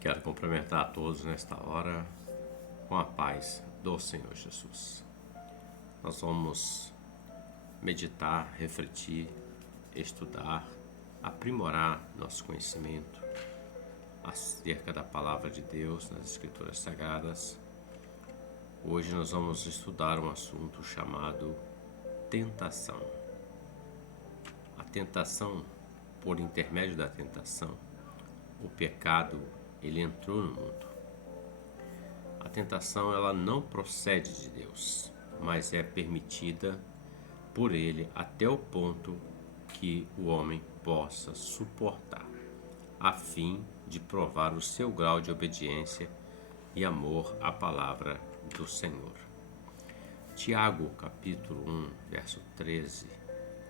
Quero cumprimentar a todos nesta hora com a paz do Senhor Jesus. Nós vamos meditar, refletir, estudar, aprimorar nosso conhecimento acerca da Palavra de Deus nas Escrituras Sagradas. Hoje nós vamos estudar um assunto chamado tentação. A tentação, por intermédio da tentação, o pecado ele entrou no mundo. A tentação ela não procede de Deus, mas é permitida por Ele até o ponto que o homem possa suportar, a fim de provar o seu grau de obediência e amor à palavra do Senhor. Tiago, capítulo 1, verso 13,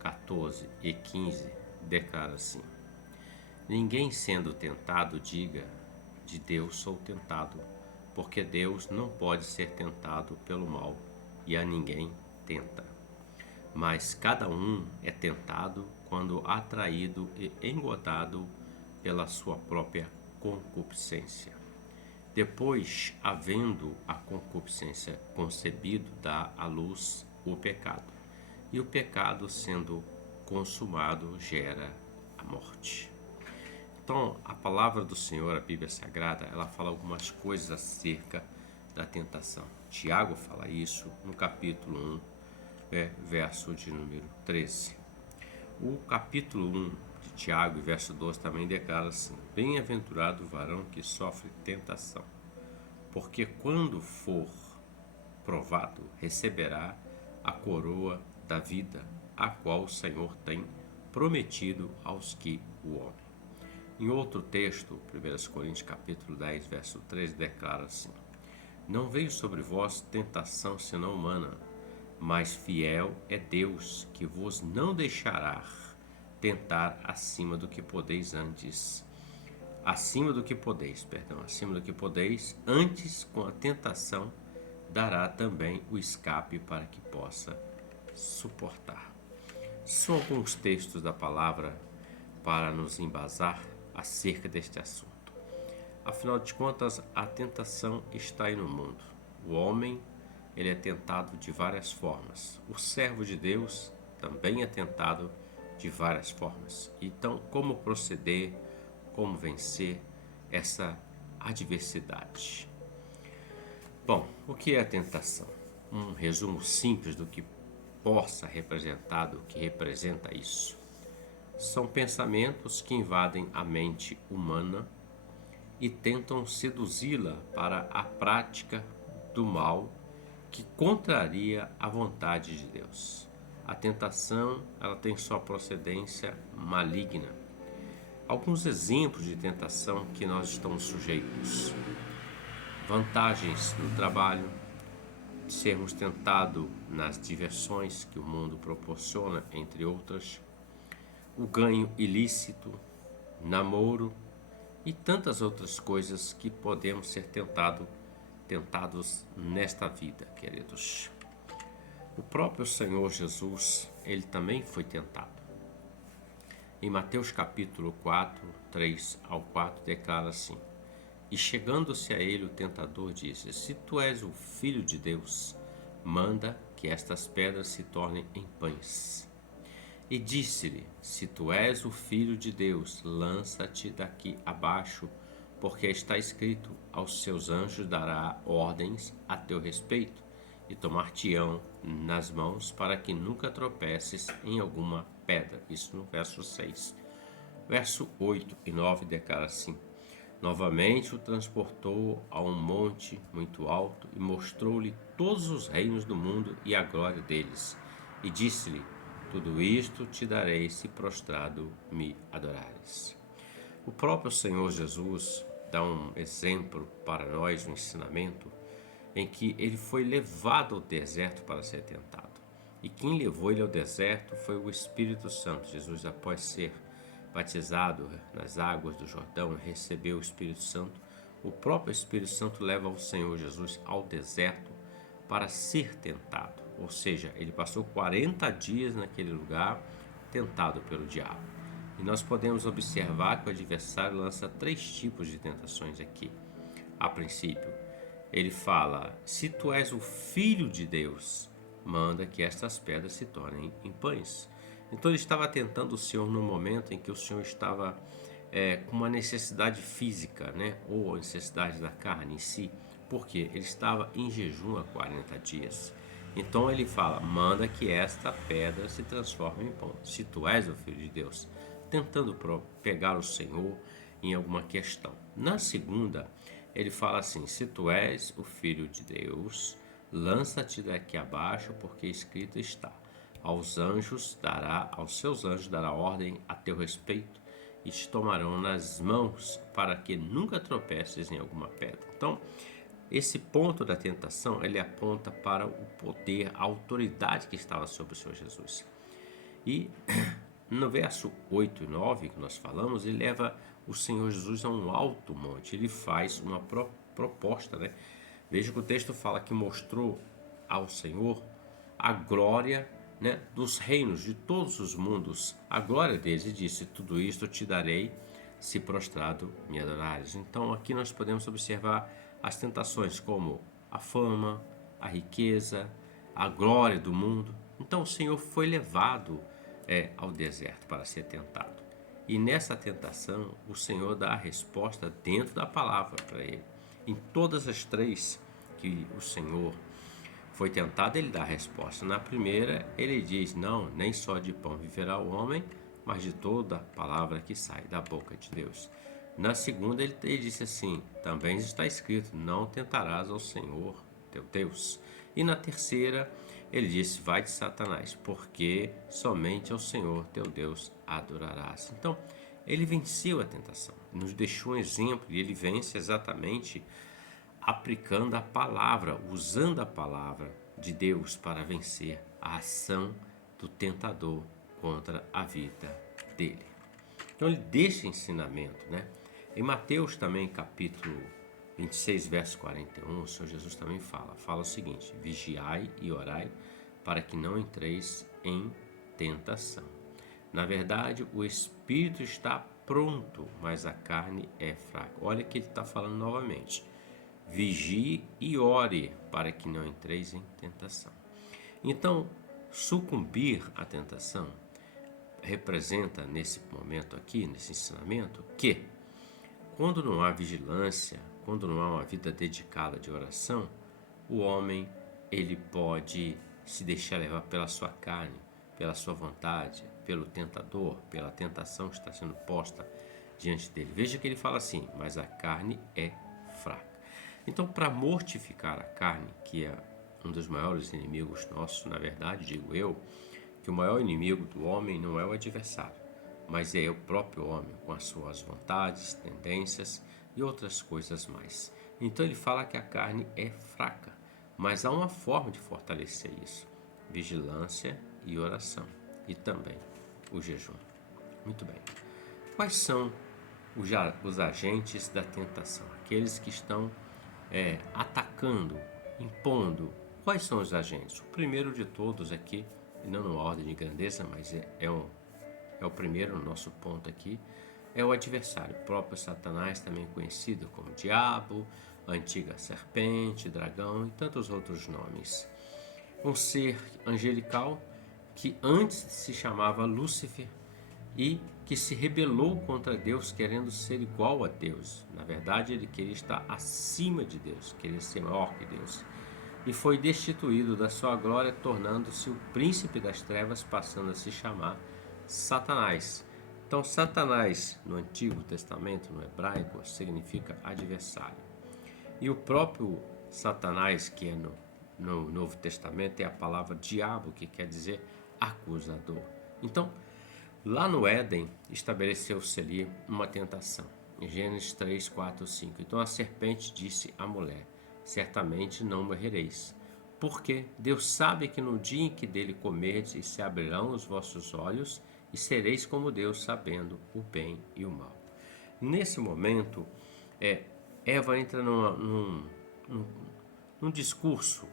14 e 15, declara assim: Ninguém sendo tentado diga, de Deus sou tentado, porque Deus não pode ser tentado pelo mal e a ninguém tenta. Mas cada um é tentado quando atraído e engodado pela sua própria concupiscência. Depois, havendo a concupiscência concebido, dá à luz o pecado. E o pecado, sendo consumado, gera a morte. Então, a palavra do Senhor, a Bíblia Sagrada, ela fala algumas coisas acerca da tentação. Tiago fala isso no capítulo 1, verso de número 13. O capítulo 1 de Tiago, verso 12, também declara assim: Bem-aventurado o varão que sofre tentação, porque quando for provado, receberá a coroa da vida, a qual o Senhor tem prometido aos que o amam. Em outro texto, 1 Coríntios capítulo 10, verso 13, declara assim: Não veio sobre vós tentação senão humana, mas fiel é Deus, que vos não deixará tentar acima do que podeis, antes com a tentação dará também o escape para que possa suportar. São alguns textos da palavra para nos embasar acerca deste assunto. Afinal de contas, a tentação está aí no mundo. O homem, ele é tentado de várias formas. O servo de Deus também é tentado de várias formas. Então, como proceder, como vencer essa adversidade? Bom, o que é a tentação? Um resumo simples do que possa representar, do que representa isso. São pensamentos que invadem a mente humana e tentam seduzi-la para a prática do mal que contraria a vontade de Deus. A tentação, ela tem sua procedência maligna. Alguns exemplos de tentação que nós estamos sujeitos: vantagens no trabalho, sermos tentados nas diversões que o mundo proporciona, entre outras, o ganho ilícito, namoro e tantas outras coisas que podemos ser tentados nesta vida, queridos. O próprio Senhor Jesus, ele também foi tentado. Em Mateus capítulo 4, 3 ao 4, declara assim: E chegando-se a ele o tentador disse: Se tu és o Filho de Deus, manda que estas pedras se tornem em pães. E disse-lhe: Se tu és o Filho de Deus, lança-te daqui abaixo, porque está escrito: Aos seus anjos dará ordens a teu respeito, e tomar-te-ão nas mãos, para que nunca tropeces em alguma pedra. Isso no verso 6. Verso 8 e 9 declara assim: Novamente o transportou a um monte muito alto e mostrou-lhe todos os reinos do mundo e a glória deles. E disse-lhe: Tudo isto te darei se prostrado me adorares. O próprio Senhor Jesus dá um exemplo para nós, um ensinamento, em que ele foi levado ao deserto para ser tentado. E quem levou ele ao deserto foi o Espírito Santo. Jesus, após ser batizado nas águas do Jordão, recebeu o Espírito Santo. O próprio Espírito Santo leva o Senhor Jesus ao deserto para ser tentado. Ou seja, ele passou 40 dias naquele lugar tentado pelo diabo. E nós podemos observar que o adversário lança 3 tipos de tentações aqui. A princípio, ele fala: se tu és o filho de Deus, manda que estas pedras se tornem em pães. Então ele estava tentando o Senhor no momento em que o Senhor estava com uma necessidade física, né? Ou a necessidade da carne em si, porque ele estava em jejum há 40 dias. Então ele fala: manda que esta pedra se transforme em pão, se tu és o filho de Deus, tentando pegar o Senhor em alguma questão. Na segunda, ele fala assim: se tu és o filho de Deus, lança-te daqui abaixo, porque escrito está: aos seus anjos dará ordem a teu respeito, e te tomarão nas mãos, para que nunca tropeces em alguma pedra. Então, esse ponto da tentação, ele aponta para o poder, a autoridade que estava sobre o Senhor Jesus. E no verso 8 e 9 que nós falamos, ele leva o Senhor Jesus a um alto monte. Ele faz uma proposta, né? Veja que o texto fala que mostrou ao Senhor a glória, né, dos reinos de todos os mundos, a glória deles, e disse: tudo isto te darei, se prostrado me adorares. Então aqui nós podemos observar as tentações como a fama, a riqueza, a glória do mundo. Então o Senhor foi levado ao deserto para ser tentado. E nessa tentação, o Senhor dá a resposta dentro da palavra para ele. Em todas as 3 que o Senhor foi tentado, ele dá a resposta. Na primeira, ele diz: não, nem só de pão viverá o homem, mas de toda a palavra que sai da boca de Deus. Na segunda, ele disse assim: também está escrito: não tentarás ao Senhor teu Deus. E na terceira, ele disse: vai de Satanás, porque somente ao Senhor teu Deus adorarás. Então, ele venceu a tentação, nos deixou um exemplo, e ele vence exatamente aplicando a palavra, usando a palavra de Deus para vencer a ação do tentador contra a vida dele. Então ele deixa ensinamento, né? Em Mateus também, capítulo 26, verso 41, o Senhor Jesus também fala o seguinte: vigiai e orai para que não entreis em tentação. Na verdade, o espírito está pronto, mas a carne é fraca. Olha que ele está falando novamente: vigie e ore para que não entreis em tentação. Então, sucumbir à tentação representa nesse momento aqui, nesse ensinamento, que quando não há vigilância, quando não há uma vida dedicada de oração, o homem ele pode se deixar levar pela sua carne, pela sua vontade, pelo tentador, pela tentação que está sendo posta diante dele. Veja que ele fala assim: mas a carne é fraca. Então, para mortificar a carne, que é um dos maiores inimigos nossos, na verdade, digo eu, que o maior inimigo do homem não é o adversário, mas é o próprio homem, com as suas vontades, tendências e outras coisas mais. Então ele fala que a carne é fraca, mas há uma forma de fortalecer isso: vigilância e oração, e também o jejum. Muito bem. Quais são os agentes da tentação? Aqueles que estão atacando, impondo. Quais são os agentes? O primeiro de todos aqui, não numa ordem de grandeza, mas é o primeiro no nosso ponto aqui, é o adversário, o próprio Satanás, também conhecido como Diabo, antiga serpente, dragão e tantos outros nomes. Um ser angelical que antes se chamava Lúcifer e que se rebelou contra Deus, querendo ser igual a Deus. Na verdade, ele queria estar acima de Deus, queria ser maior que Deus. E foi destituído da sua glória, tornando-se o príncipe das trevas, passando a se chamar Satanás. Então, Satanás, no Antigo Testamento, no hebraico, significa adversário. E o próprio Satanás, que é no Novo Testamento, é a palavra diabo, que quer dizer acusador. Então, lá no Éden, estabeleceu-se ali uma tentação. Em Gênesis 3, 4, 5. Então a serpente disse à mulher: certamente não morrereis, porque Deus sabe que no dia em que dele comerdes, se abrirão os vossos olhos, e sereis como Deus, sabendo o bem e o mal. Nesse momento, Eva entra num discurso,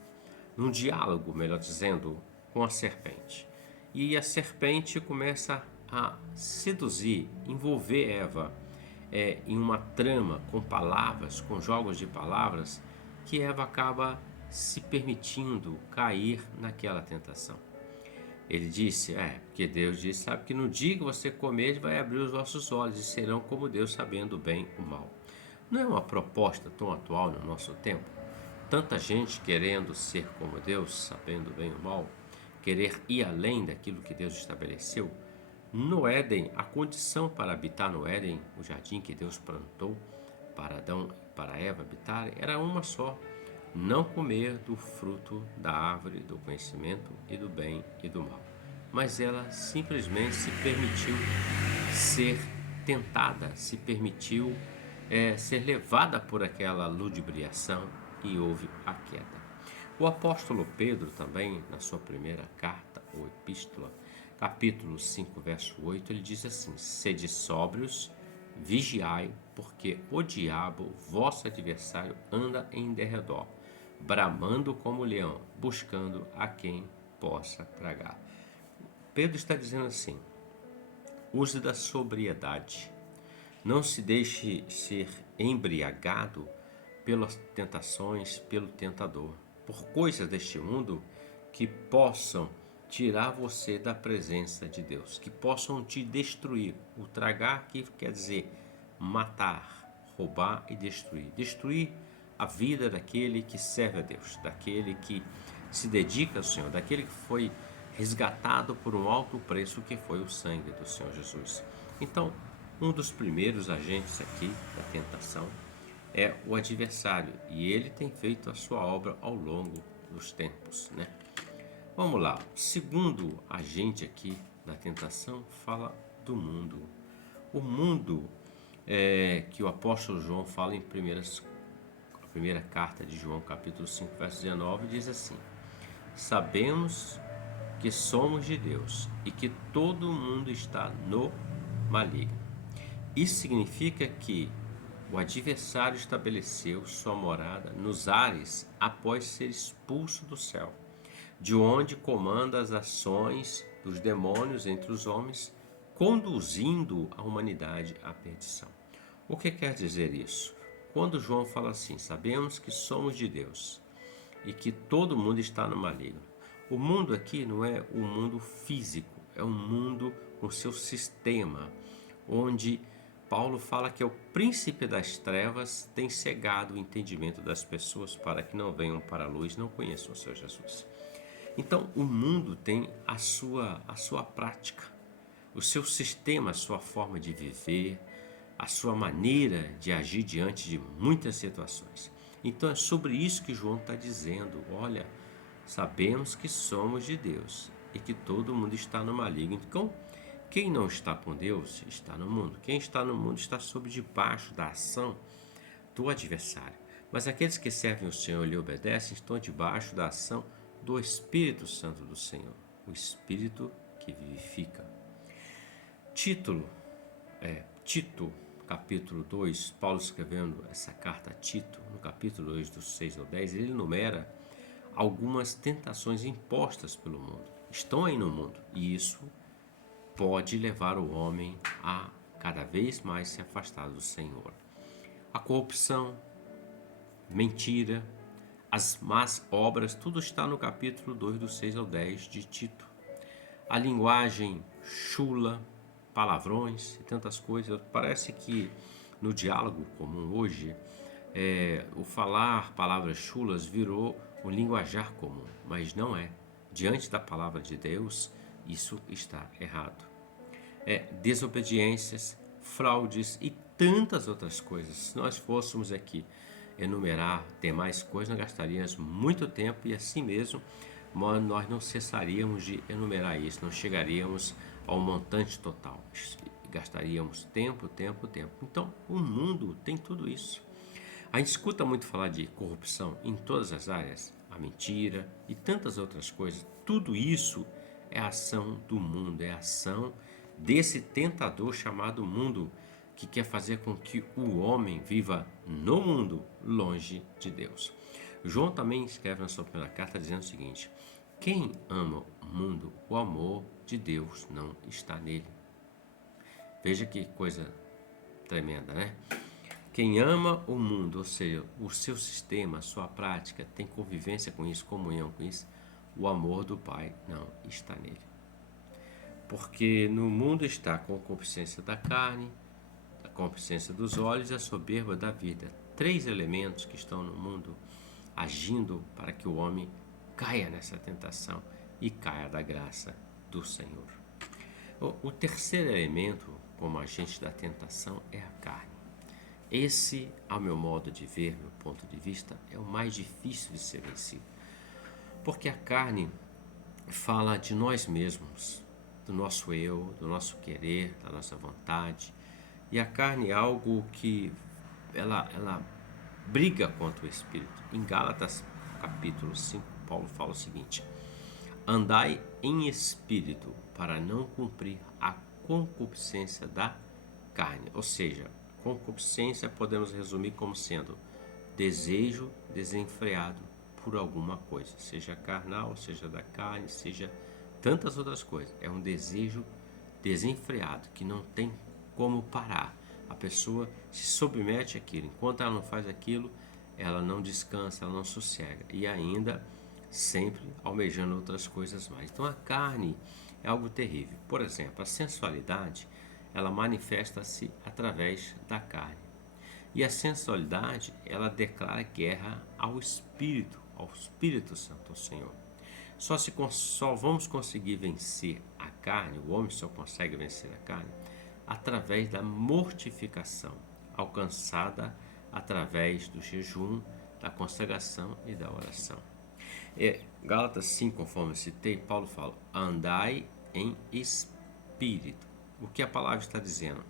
num diálogo, melhor dizendo, com a serpente. E a serpente começa a seduzir, envolver Eva em uma trama com palavras, com jogos de palavras, que Eva acaba se permitindo cair naquela tentação. Ele disse, porque Deus disse, sabe que no dia que você comer, ele vai abrir os vossos olhos e serão como Deus, sabendo o bem e o mal. Não é uma proposta tão atual no nosso tempo? Tanta gente querendo ser como Deus, sabendo o bem e o mal, querer ir além daquilo que Deus estabeleceu. No Éden, a condição para habitar no Éden, o jardim que Deus plantou para Adão e para Eva habitarem, era uma só: não comer do fruto da árvore do conhecimento e do bem e do mal. Mas ela simplesmente se permitiu ser tentada, se permitiu ser levada por aquela ludibriação e houve a queda. O apóstolo Pedro também, na sua primeira carta ou epístola, capítulo 5, verso 8, ele diz assim: sede sóbrios, vigiai, porque o diabo, vosso adversário, anda em derredor, bramando como leão, buscando a quem possa tragar. Pedro está dizendo assim: use da sobriedade, não se deixe ser embriagado pelas tentações, pelo tentador, por coisas deste mundo que possam tirar você da presença de Deus, que possam te destruir. O tragar aqui quer dizer matar, roubar e destruir. Destruir a vida daquele que serve a Deus, daquele que se dedica ao Senhor, daquele que foi resgatado por um alto preço que foi o sangue do Senhor Jesus. Então, um dos primeiros agentes aqui da tentação é o adversário, e ele tem feito a sua obra ao longo dos tempos, né? Vamos lá, o segundo agente aqui da tentação fala do mundo. O mundo que o apóstolo João fala em a primeira carta de João, capítulo 5, verso 19, diz assim: sabemos que somos de Deus e que todo mundo está no maligno. Isso significa que o adversário estabeleceu sua morada nos ares após ser expulso do céu, de onde comanda as ações dos demônios entre os homens, conduzindo a humanidade à perdição. O que quer dizer isso? Quando João fala assim, sabemos que somos de Deus e que todo mundo está no maligno. O mundo aqui não é o mundo físico, é um mundo com seu sistema, onde Paulo fala que o príncipe das trevas tem cegado o entendimento das pessoas para que não venham para a luz, não conheçam o Senhor Jesus. Então, o mundo tem a sua prática, o seu sistema, a sua forma de viver, a sua maneira de agir diante de muitas situações. Então, é sobre isso que João está dizendo: olha, sabemos que somos de Deus e que todo mundo está no maligno. Então, quem não está com Deus está no mundo. Quem está no mundo está sob debaixo da ação do adversário. Mas aqueles que servem o Senhor e lhe obedecem estão debaixo da ação do Espírito Santo do Senhor, o Espírito que vivifica. Tito, capítulo 2, Paulo escrevendo essa carta a Tito, no capítulo 2, dos 6 ao 10, ele enumera algumas tentações impostas pelo mundo. Estão aí no mundo, e isso pode levar o homem a cada vez mais se afastar do Senhor. A corrupção, mentira, as más obras, tudo está no capítulo 2, do 6 ao 10 de Tito. A linguagem chula, palavrões e tantas coisas. Parece que no diálogo comum hoje, o falar palavras chulas virou o linguajar comum, mas não é. Diante da palavra de Deus, isso está errado. Desobediências, fraudes e tantas outras coisas. Se nós fôssemos aqui enumerar demais coisas, nós gastaríamos muito tempo e assim mesmo nós não cessaríamos de enumerar isso, não chegaríamos ao montante total. Gastaríamos tempo. Então, o mundo tem tudo isso. A gente escuta muito falar de corrupção em todas as áreas, a mentira e tantas outras coisas. Tudo isso é a ação do mundo, é a ação desse tentador chamado mundo, que quer fazer com que o homem viva no mundo, longe de Deus. João também escreve na sua primeira carta dizendo o seguinte: quem ama o mundo, o amor de Deus não está nele. Veja que coisa tremenda, né? Quem ama o mundo, ou seja, o seu sistema, a sua prática, tem convivência com isso, comunhão com isso, o amor do Pai não está nele. Porque no mundo está a concupiscência da carne, a concupiscência dos olhos e a soberba da vida. 3 elementos que estão no mundo agindo para que o homem caia nessa tentação e caia da graça do Senhor. O terceiro elemento, como agente da tentação, é a carne. Esse, ao meu modo de ver, meu ponto de vista, é o mais difícil de ser vencido. Porque a carne fala de nós mesmos, do nosso eu, do nosso querer, da nossa vontade. E a carne é algo que ela briga contra o Espírito. Em Gálatas capítulo 5, Paulo fala o seguinte: andai em espírito para não cumprir a concupiscência da carne. Ou seja, concupiscência podemos resumir como sendo desejo desenfreado por alguma coisa, seja carnal, seja da carne, seja tantas outras coisas. É um desejo desenfreado que não tem como parar. A pessoa se submete àquilo. Enquanto ela não faz aquilo, ela não descansa, ela não sossega. E ainda sempre almejando outras coisas mais. Então a carne é algo terrível. Por exemplo, a sensualidade, ela manifesta-se através da carne. E a sensualidade, ela declara guerra ao Espírito Santo, ao Senhor. Só vamos conseguir vencer a carne, o homem só consegue vencer a carne, através da mortificação, alcançada através do jejum, da consagração e da oração. Gálatas 5, conforme eu citei, Paulo fala: andai em espírito. O que a palavra está dizendo?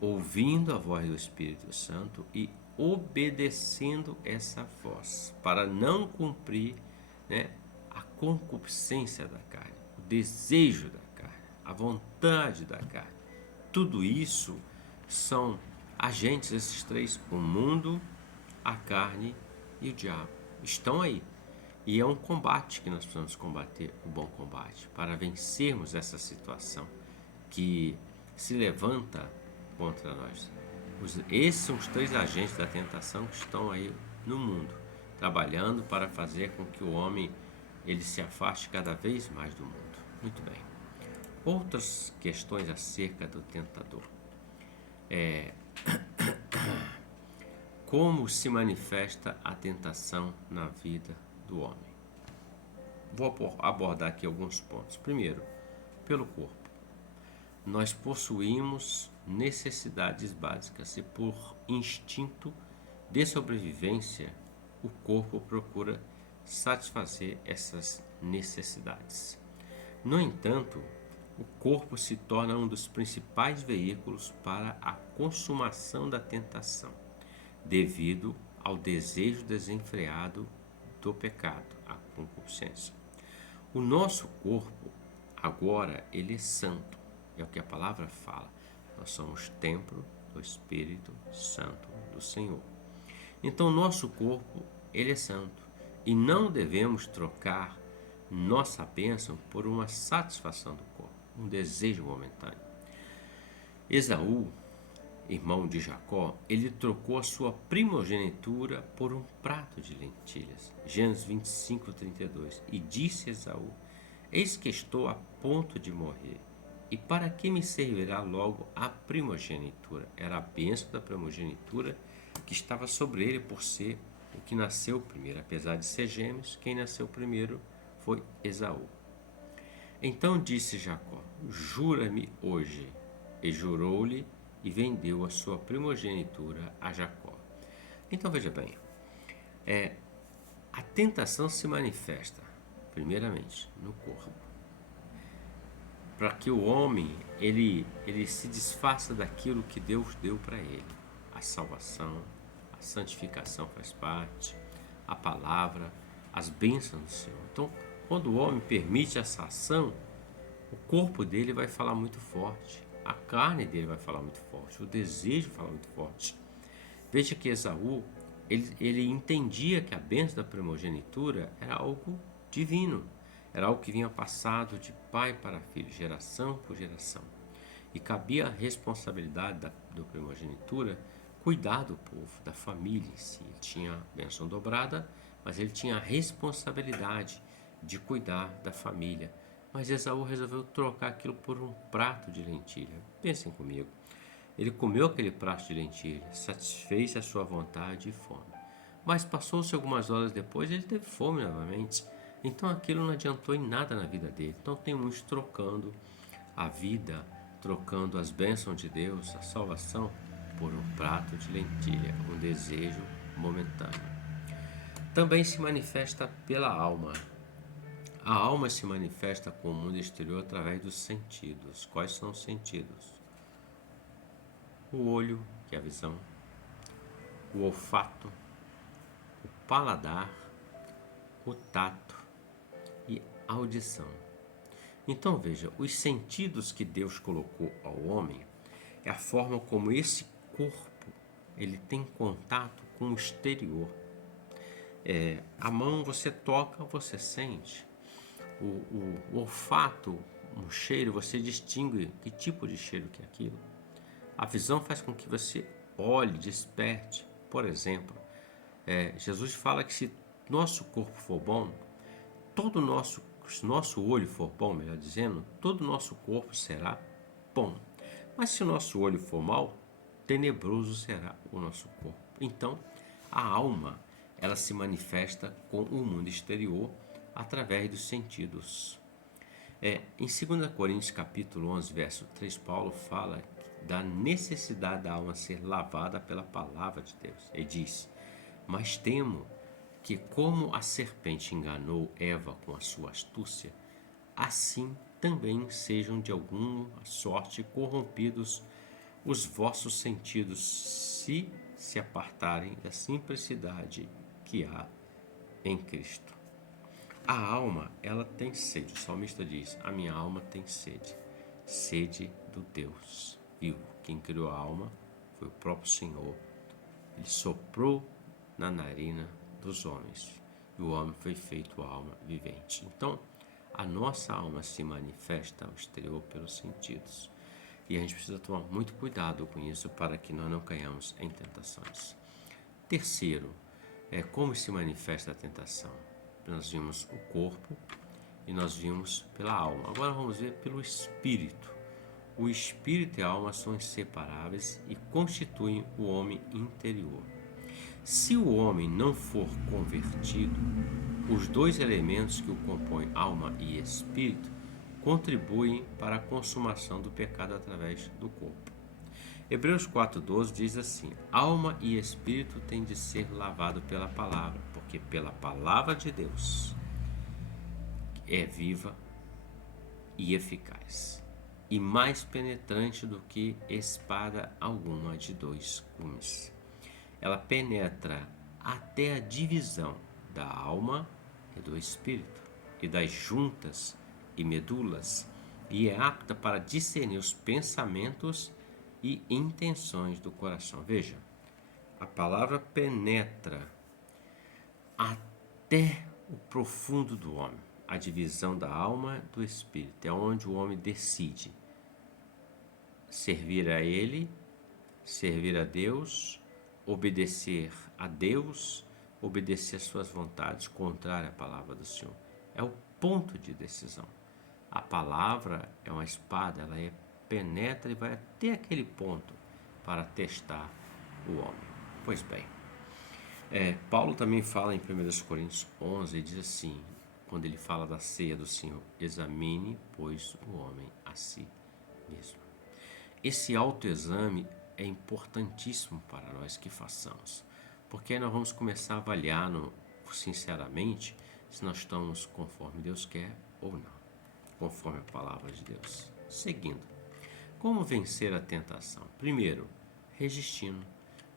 Ouvindo a voz do Espírito Santo e obedecendo essa voz, para não cumprir, a concupiscência da carne, o desejo da carne, a vontade da carne. Tudo isso são agentes, esses 3, o mundo, a carne e o diabo. Estão aí. E é um combate que nós precisamos combater, o bom combate, para vencermos essa situação que se levanta contra nós. Esses são os 3 agentes da tentação que estão aí no mundo, trabalhando para fazer com que o homem ele se afaste cada vez mais do mundo. Muito bem. Outras questões acerca do tentador. Como se manifesta a tentação na vida do homem? Vou abordar aqui alguns pontos. Primeiro, pelo corpo. Nós possuímos necessidades básicas e por instinto de sobrevivência, o corpo procura satisfazer essas necessidades. No entanto, o corpo se torna um dos principais veículos para a consumação da tentação, devido ao desejo desenfreado do pecado, a concupiscência. O nosso corpo, agora, ele é santo, é o que a palavra fala. Nós somos templo do Espírito Santo do Senhor. Então, nosso corpo, ele é santo e não devemos trocar nossa bênção por uma satisfação do corpo, um desejo momentâneo. Esaú, irmão de Jacó, ele trocou a sua primogenitura por um prato de lentilhas. Gênesis 25, 32. E disse Esaú: eis que estou a ponto de morrer, e para que me servirá logo a primogenitura? Era a bênção da primogenitura que estava sobre ele por ser o que nasceu primeiro. Apesar de ser gêmeos, quem nasceu primeiro foi Esaú. Então disse Jacó: jura-me hoje. E jurou-lhe e vendeu a sua primogenitura a Jacó. Então veja bem, a tentação se manifesta primeiramente no corpo, para que o homem ele se desfaça daquilo que Deus deu para ele. A salvação, a santificação faz parte, a palavra, as bênçãos do Senhor. Então, quando o homem permite essa ação, o corpo dele vai falar muito forte, a carne dele vai falar muito forte, o desejo fala muito forte. Veja que Esaú, ele entendia que a bênção da primogenitura era algo divino, era algo que vinha passado de pai para filho, geração por geração. E cabia a responsabilidade do primogenitura cuidar do povo, da família em si. Ele tinha a bênção dobrada, mas ele tinha a responsabilidade de cuidar da família. Mas Esaú resolveu trocar aquilo por um prato de lentilha. Pensem comigo. Ele comeu aquele prato de lentilha, satisfez a sua vontade e fome. Mas passou-se algumas horas depois e ele teve fome novamente. Então aquilo não adiantou em nada na vida dele. Então tem muitos trocando a vida, trocando as bênçãos de Deus, a salvação, por um prato de lentilha, um desejo momentâneo. Também se manifesta pela alma. A alma se manifesta com o mundo exterior através dos sentidos. Quais são os sentidos? O olho, que é a visão, o olfato, o paladar, o tato e a audição. Então veja, os sentidos que Deus colocou ao homem é a forma como esse corpo ele tem contato com o exterior. A mão você toca, você sente. O olfato, um cheiro, você distingue que tipo de cheiro que é aquilo. A visão faz com que você olhe, desperte. Por exemplo, Jesus fala que se nosso corpo for bom, se nosso olho for bom, melhor dizendo, todo o nosso corpo será bom. Mas se o nosso olho for mau, tenebroso será o nosso corpo. Então, a alma, ela se manifesta com o mundo exterior através dos sentidos. Em 2 Coríntios capítulo 11, verso 3, Paulo fala da necessidade da alma ser lavada pela palavra de Deus. Ele diz: mas temo que como a serpente enganou Eva com a sua astúcia, assim também sejam de alguma sorte corrompidos os vossos sentidos, se apartarem da simplicidade que há em Cristo. A alma, ela tem sede. O salmista diz: a minha alma tem sede, sede do Deus vivo. Quem criou a alma foi o próprio Senhor. Ele soprou na narina dos homens e o homem foi feito alma vivente. Então, a nossa alma se manifesta ao exterior pelos sentidos. E a gente precisa tomar muito cuidado com isso para que nós não caiamos em tentações. Terceiro, como se manifesta a tentação? Nós vimos o corpo e nós vimos pela alma. Agora vamos ver pelo espírito. O espírito e a alma são inseparáveis e constituem o homem interior. Se o homem não for convertido, os dois elementos que o compõem, alma e espírito, contribuem para a consumação do pecado através do corpo. Hebreus 4,12 diz assim: alma e espírito têm de ser lavado pela palavra, porque pela palavra de Deus é viva e eficaz, e mais penetrante do que espada alguma de dois gumes. Ela penetra até a divisão da alma e do espírito, e das juntas e medulas, e é apta para discernir os pensamentos e intenções do coração. Veja, a palavra penetra até o profundo do homem, a divisão da alma e do espírito, é onde o homem decide servir a ele, servir a Deus, obedecer a Deus, obedecer às suas vontades, contrária à palavra do Senhor. É o ponto de decisão. A palavra é uma espada, ela penetra e vai até aquele ponto para testar o homem. Pois bem, Paulo também fala em 1 Coríntios 11, diz assim, quando ele fala da ceia do Senhor: examine, pois, o homem a si mesmo. Esse autoexame é importantíssimo para nós que façamos, porque aí nós vamos começar a avaliar sinceramente se nós estamos conforme Deus quer ou não, conforme a palavra de Deus. Seguindo, como vencer a tentação? Primeiro, resistindo.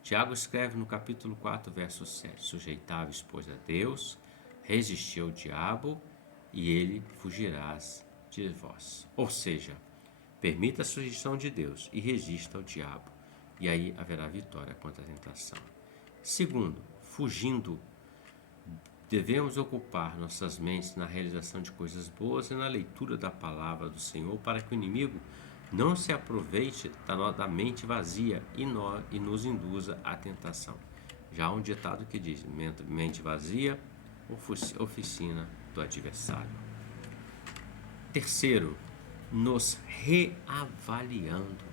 Tiago escreve no capítulo 4, verso 7: sujeitáveis, pois, a Deus, resisti ao diabo e ele fugirá de vós. Ou seja, permita a sujeição de Deus e resista ao diabo, e aí haverá vitória contra a tentação. Segundo, fugindo, devemos ocupar nossas mentes na realização de coisas boas e na leitura da palavra do Senhor para que o inimigo Não se aproveite da mente vazia e nos induza à tentação. Já há um ditado que diz: mente vazia, oficina do adversário. Terceiro, nos reavaliando.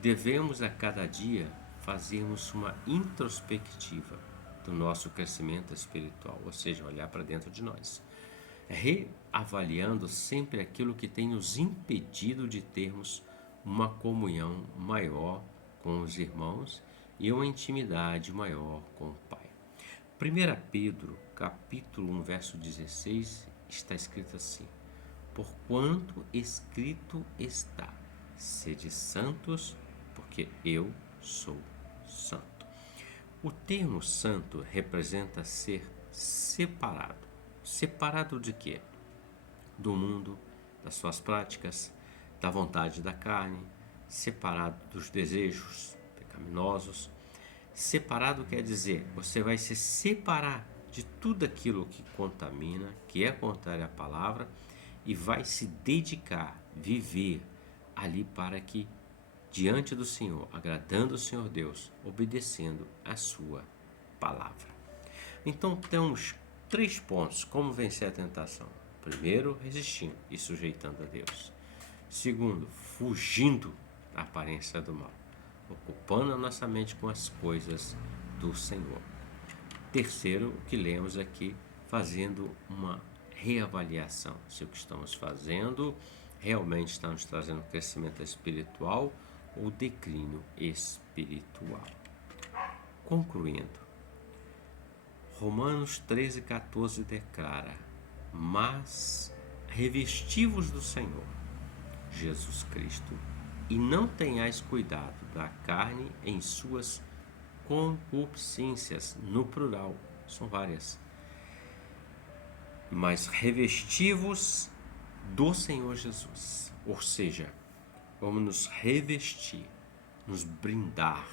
Devemos a cada dia fazermos uma introspectiva do nosso crescimento espiritual, ou seja, olhar para dentro de nós, reavaliando sempre aquilo que tem nos impedido de termos uma comunhão maior com os irmãos e uma intimidade maior com o Pai. 1 Pedro, capítulo 1, verso 16, está escrito assim: porquanto escrito está, sede santos, porque eu sou santo. O termo santo representa ser separado. Separado de quê? Do mundo, das suas práticas, da vontade da carne, separado dos desejos pecaminosos. Separado quer dizer, você vai se separar de tudo aquilo que contamina, que é contrário à palavra, e vai se dedicar, viver ali para que, diante do Senhor, agradando o Senhor Deus, obedecendo a sua palavra. Então temos 3 pontos como vencer a tentação. Primeiro, resistindo e sujeitando a Deus. Segundo, fugindo da aparência do mal, ocupando a nossa mente com as coisas do Senhor. Terceiro, o que lemos aqui, fazendo uma reavaliação, se o que estamos fazendo realmente está nos trazendo crescimento espiritual ou declínio espiritual. Concluindo, Romanos 13,14 declara: mas revesti-vos do Senhor Jesus Cristo e não tenhais cuidado da carne em suas concupiscências, no plural, são várias, mas revesti-vos do Senhor Jesus, ou seja, vamos nos revestir, nos brindar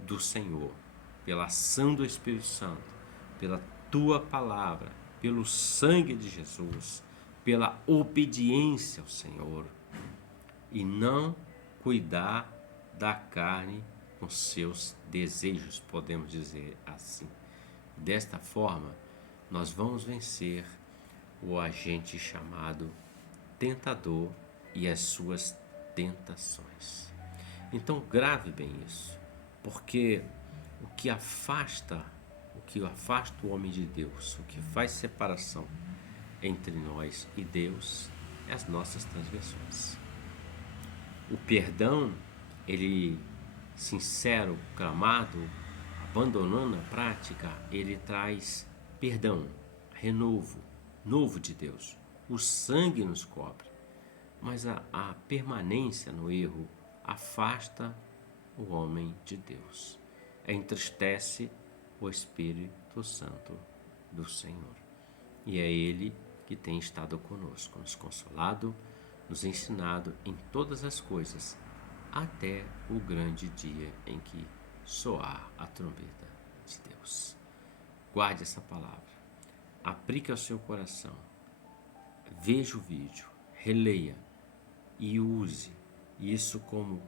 do Senhor, pela ação do Espírito Santo, pela tua palavra, pelo sangue de Jesus, pela obediência ao Senhor, e não cuidar da carne com seus desejos, podemos dizer assim. Desta forma, nós vamos vencer o agente chamado tentador e as suas tentações. Então grave bem isso, porque o que afasta o homem de Deus, o que faz separação entre nós e Deus, é as nossas transgressões. O perdão, ele sincero, clamado, abandonando a prática, ele traz perdão, renovo, novo de Deus. O sangue nos cobre, mas a permanência no erro afasta o homem de Deus, entristece o Espírito Santo do Senhor. E é Ele que tem estado conosco, nos consolado, nos ensinado em todas as coisas, até o grande dia em que soar a trombeta de Deus. Guarde essa palavra, aplique ao seu coração, veja o vídeo, releia e use isso como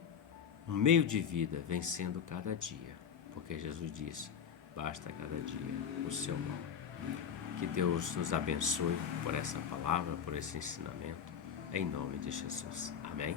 um meio de vida, vencendo cada dia, porque Jesus disse: basta cada dia o seu mal. Que Deus nos abençoe por essa palavra, por esse ensinamento, em nome de Jesus. Amém?